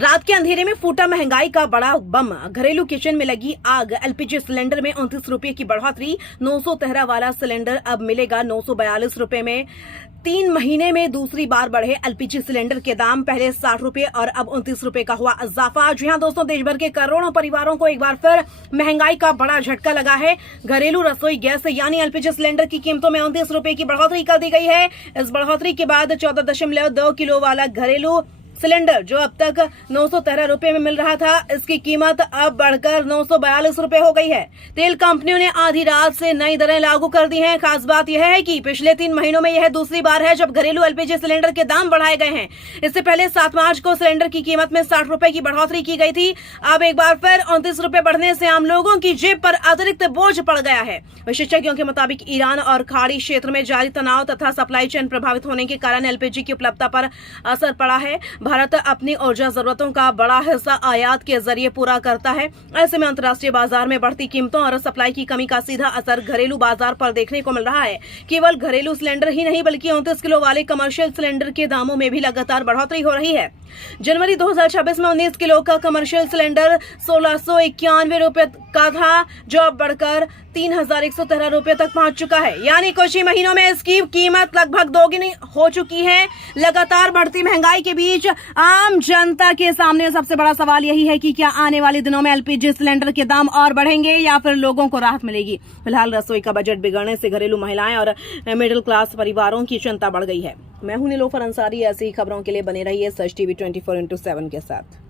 रात के अंधेरे में फूटा महंगाई का बड़ा बम। घरेलू किचन में लगी आग। एलपीजी सिलेंडर में 29 रुपए की बढ़ोतरी। 913 वाला सिलेंडर अब मिलेगा 942 रुपए में। 3 महीने में दूसरी बार बढ़े एलपीजी सिलेंडर के दाम। पहले 60 रुपए और अब 29 रुपए का हुआ इजाफा। जी हां दोस्तों, देश भर के करोड़ों परिवारों को एक बार फिर महंगाई का बड़ा झटका लगा है। घरेलू रसोई गैस यानी एलपीजी सिलेंडर की कीमतों में 29 रुपए की बढ़ोतरी कर दी गई है। इस बढ़ोतरी के बाद 14.2 किलो वाला घरेलू सिलेंडर जो अब तक 913 रुपए में मिल रहा था, इसकी कीमत अब बढ़कर 942 रुपए हो गई है। तेल कंपनियों ने आधी रात से नई दरें लागू कर दी हैं। खास बात यह है कि पिछले 3 महीनों में यह दूसरी बार है जब घरेलू एलपीजी सिलेंडर के दाम बढ़ाए गए हैं। इससे पहले 7 मार्च को सिलेंडर की कीमत में 60 रुपए की बढ़ोतरी की गई थी। अब एक बार फिर 29 रुपए बढ़ने से आम लोगों की जेब पर अतिरिक्त बोझ पड़ गया है। विशेषज्ञों के मुताबिक ईरान और खाड़ी क्षेत्र में जारी तनाव तथा सप्लाई चेन प्रभावित होने के कारण एलपीजी की उपलब्धता पर असर पड़ा है। भारत अपनी ऊर्जा जरूरतों का बड़ा हिस्सा आयात के जरिए पूरा करता है। ऐसे में अंतर्राष्ट्रीय बाजार में बढ़ती कीमतों और सप्लाई की कमी का सीधा असर घरेलू बाजार पर देखने को मिल रहा है। केवल घरेलू सिलेंडर ही नहीं बल्कि 29 किलो वाले कमर्शियल सिलेंडर के दामों में भी लगातार बढ़ोतरी हो रही है। जनवरी 2026 में 19 किलो का कमर्शियल सिलेंडर 1691 रुपए का था, जो अब बढ़कर 3113 रुपए तक पहुंच चुका है। यानी कुछ ही महीनों में इसकी कीमत लगभग दोगुनी हो चुकी है। लगातार बढ़ती महंगाई के बीच आम जनता के सामने सबसे बड़ा सवाल यही है कि क्या आने वाले दिनों में एलपीजी सिलेंडर के दाम और बढ़ेंगे या फिर लोगों को राहत मिलेगी। फिलहाल रसोई का बजट बिगड़ने से घरेलू महिलाएं और मिडिल क्लास परिवारों की चिंता बढ़ गई है। मैं हूं नीलोफर अंसारी। ऐसी ही खबरों के लिए बने रहिए सच टीवी 24x7 के साथ।